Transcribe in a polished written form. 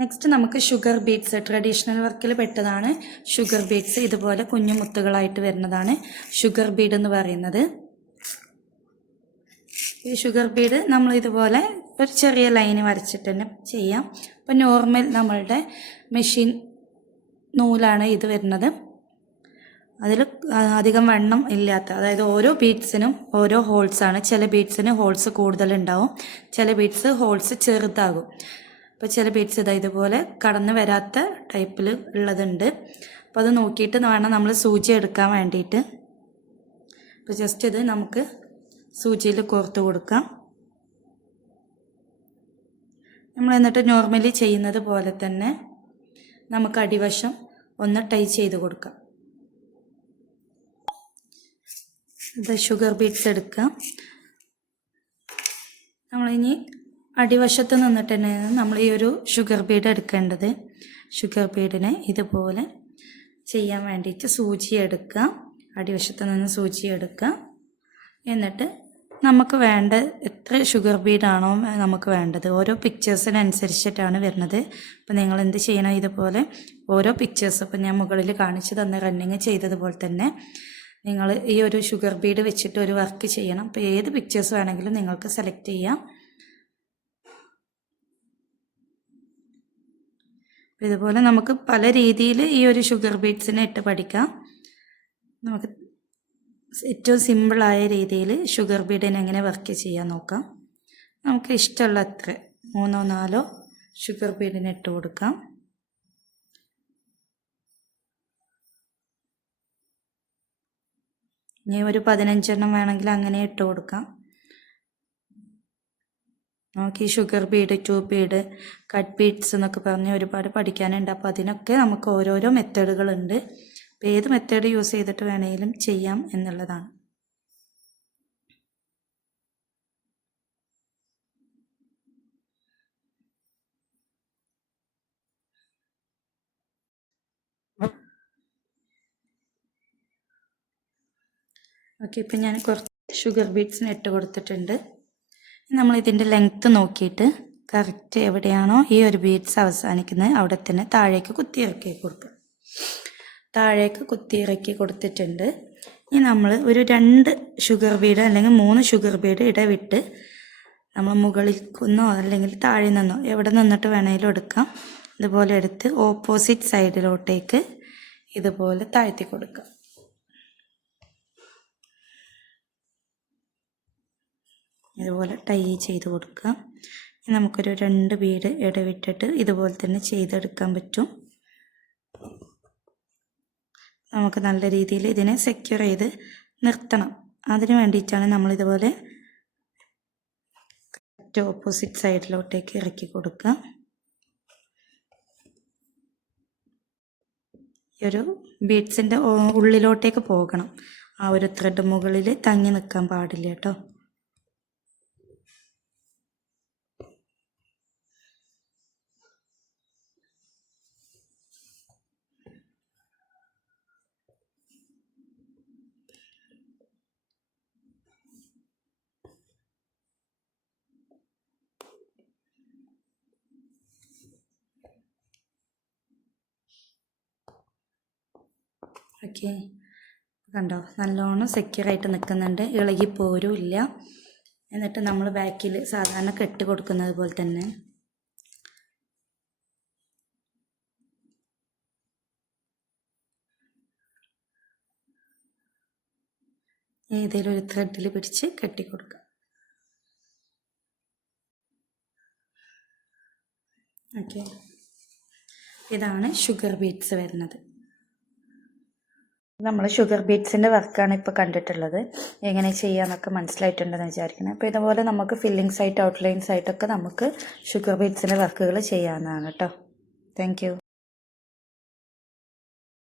Next നമുക്ക് sugar beads traditional വർക്കിൽ പെട്ടതാണ് ഷുഗർ ബീഡ്സ്. ഇതുപോലെ കുഞ്ഞു മുത്തുകളായിട്ട് വരുന്നതാണ് ഷുഗർ ബീഡ് എന്ന് പറയുന്നത്. ഈ ഷുഗർ ബീഡ് നമ്മൾ ഇതുപോലെ ഒരു ചെറിയ ലൈന് വരച്ചിട്ട് തന്നെ ചെയ്യാം. അപ്പോൾ നോർമൽ നമ്മളുടെ മെഷീൻ നൂലാണ് ഇത് വരുന്നത്. അതിൽ അധികം വണ്ണം ഇല്ലാത്ത, അതായത് ഓരോ ബീഡ്സിനും ഓരോ ഹോൾസാണ്. ചില ബീഡ്സിന് ഹോൾസ് കൂടുതലുണ്ടാവും, ചില ബീഡ്സ് ഹോൾസ് ചെറുതാകും. അപ്പോൾ ചില ബീഡ്സ് ഇതുപോലെ കടന്ന് വരാത്ത ടൈപ്പിൽ ഉള്ളതുണ്ട്. അപ്പോൾ അത് നോക്കിയിട്ട് വേണം നമ്മൾ സൂചി എടുക്കാൻ വേണ്ടിയിട്ട്. അപ്പോൾ ജസ്റ്റ് ഇത് നമുക്ക് സൂചിയിൽ കോർത്ത് കൊടുക്കാം. നമ്മൾ എന്നിട്ട് നോർമലി ചെയ്യുന്നത് പോലെ തന്നെ നമുക്ക് അടിവശം ഒന്ന് ടൈ ചെയ്ത് കൊടുക്കാം. ഇത് ഷുഗർ ബീഡ്സ് എടുക്കാം. നമ്മളിനി അടിവശത്ത് നിന്നിട്ട് തന്നെയാണ് നമ്മൾ ഈ ഒരു ഷുഗർ ബീഡ് എടുക്കേണ്ടത്. ഷുഗർ ബീഡിനെ ഇതുപോലെ ചെയ്യാൻ വേണ്ടിയിട്ട് സൂചി എടുക്കുക, അടിവശത്ത് നിന്ന് സൂചി എടുക്കുക. എന്നിട്ട് നമുക്ക് വേണ്ട എത്ര ഷുഗർ ബീഡാണോ നമുക്ക് വേണ്ടത്, ഓരോ പിക്ചേഴ്സിനനുസരിച്ചിട്ടാണ് വരുന്നത്. അപ്പോൾ നിങ്ങൾ എന്ത് ചെയ്യണം, ഇതുപോലെ ഓരോ പിക്ചേഴ്സ്, ഇപ്പോൾ ഞാൻ മുകളിൽ കാണിച്ചു തന്ന റണ്ണിങ് ചെയ്തതുപോലെ തന്നെ നിങ്ങൾ ഈ ഒരു ഷുഗർ ബീഡ് വെച്ചിട്ട് ഒരു വർക്ക് ചെയ്യണം. അപ്പോൾ ഏത് പിക്ചേഴ്സ് വേണമെങ്കിലും നിങ്ങൾക്ക് സെലക്ട് ചെയ്യാം. ഇതുപോലെ നമുക്ക് പല രീതിയിൽ ഈ ഒരു ഷുഗർ ബീഡ്സിനെ ഇട്ട് പഠിക്കാം. നമുക്ക് ഏറ്റവും സിമ്പിളായ രീതിയിൽ ഷുഗർ ബീഡിനെ എങ്ങനെ വർക്ക് ചെയ്യാൻ നോക്കാം. നമുക്ക് ഇഷ്ടമുള്ള അത്ര 3-4 ഷുഗർ ബീഡിനെ ഇട്ട് കൊടുക്കാം. ഇനി ഒരു 15 വേണമെങ്കിൽ അങ്ങനെ ഇട്ട് കൊടുക്കാം. നമുക്ക് ഈ sugar Bede, tube Bede, cut beads എന്നൊക്കെ പറഞ്ഞ് ഒരുപാട് പഠിക്കാനുണ്ട്. അപ്പോൾ അതിനൊക്കെ നമുക്ക് ഓരോരോ മെത്തേഡുകളുണ്ട്. അപ്പോൾ ഏത് മെത്തേഡ് യൂസ് ചെയ്തിട്ട് വേണമെങ്കിലും ചെയ്യാം എന്നുള്ളതാണ്. ഓക്കെ, ഇപ്പം ഞാൻ കുറച്ച് ഷുഗർ ബീഡ്സിന് ഇട്ട് കൊടുത്തിട്ടുണ്ട്. നമ്മൾ ഇതിൻ്റെ ലെങ്ത്ത് നോക്കിയിട്ട് കറക്റ്റ് എവിടെയാണോ ഈ ഒരു ബീഡ്സ് അവസാനിക്കുന്നത് അവിടെ തന്നെ താഴേക്ക് കുത്തിയിറക്കി കൊടുക്കുക. താഴേക്ക് കുത്തിയിറക്കി കൊടുത്തിട്ടുണ്ട്. ഇനി നമ്മൾ ഒരു 2 ഷുഗർ ബീഡ് അല്ലെങ്കിൽ 3 ഷുഗർ ബീഡ് ഇടവിട്ട് നമ്മൾ മുകളിൽ നിന്നോ അല്ലെങ്കിൽ താഴെ നിന്നോ എവിടെ നിന്നിട്ട് വേണമെങ്കിലും എടുക്കാം. ഇതുപോലെ എടുത്ത് ഓപ്പോസിറ്റ് സൈഡിലോട്ടേക്ക് ഇതുപോലെ താഴ്ത്തി കൊടുക്കുക. ഇതുപോലെ ടൈ ചെയ്ത് കൊടുക്കുക. നമുക്കൊരു 2 ബീഡ് ഇടവിട്ടിട്ട് ഇതുപോലെ തന്നെ ചെയ്തെടുക്കാൻ പറ്റും. നമുക്ക് നല്ല രീതിയിൽ ഇതിനെ സെക്യൂർ ചെയ്ത് നിർത്തണം. അതിന് വേണ്ടിയിട്ടാണ് നമ്മളിതുപോലെ ഓപ്പോസിറ്റ് സൈഡിലോട്ടേക്ക് ഇറക്കി കൊടുക്കുക. ഈ ഒരു ബീഡ്സിൻ്റെ ഉള്ളിലോട്ടേക്ക് പോകണം. ആ ഒരു ത്രെഡ് മുകളിൽ തങ്ങി നിൽക്കാൻ പാടില്ല കേട്ടോ. ഓക്കെ, കണ്ടോ, നല്ലോണം സെക്യൂറായിട്ട് നിൽക്കുന്നുണ്ട്, ഇളകി പോരുമില്ല. എന്നിട്ട് നമ്മൾ ബാക്കിൽ സാധാരണ കെട്ട് കൊടുക്കുന്നത് പോലെ തന്നെ ഏതെങ്കിലും ഒരു ത്രെഡിൽ പിടിച്ച് കെട്ടിക്കൊടുക്കുക. ഓക്കെ, ഇതാണ് ഷുഗർ ബീഡ്സ് വരുന്നത്. നമ്മൾ ഷുഗർ ബീഡ്സിൻ്റെ വർക്കാണ് ഇപ്പോൾ കണ്ടിട്ടുള്ളത്. എങ്ങനെ ചെയ്യാമെന്നൊക്കെ മനസ്സിലായിട്ടുണ്ടെന്ന് വിചാരിക്കുന്നത്. അപ്പോൾ ഇതുപോലെ നമുക്ക് ഫില്ലിങ്സ് ആയിട്ട് ഔട്ട്ലൈൻസ് ആയിട്ടൊക്കെ നമുക്ക് ഷുഗർ ബീഡ്സിൻ്റെ വർക്കുകൾ ചെയ്യാവുന്നതാണ് കേട്ടോ. Thank you.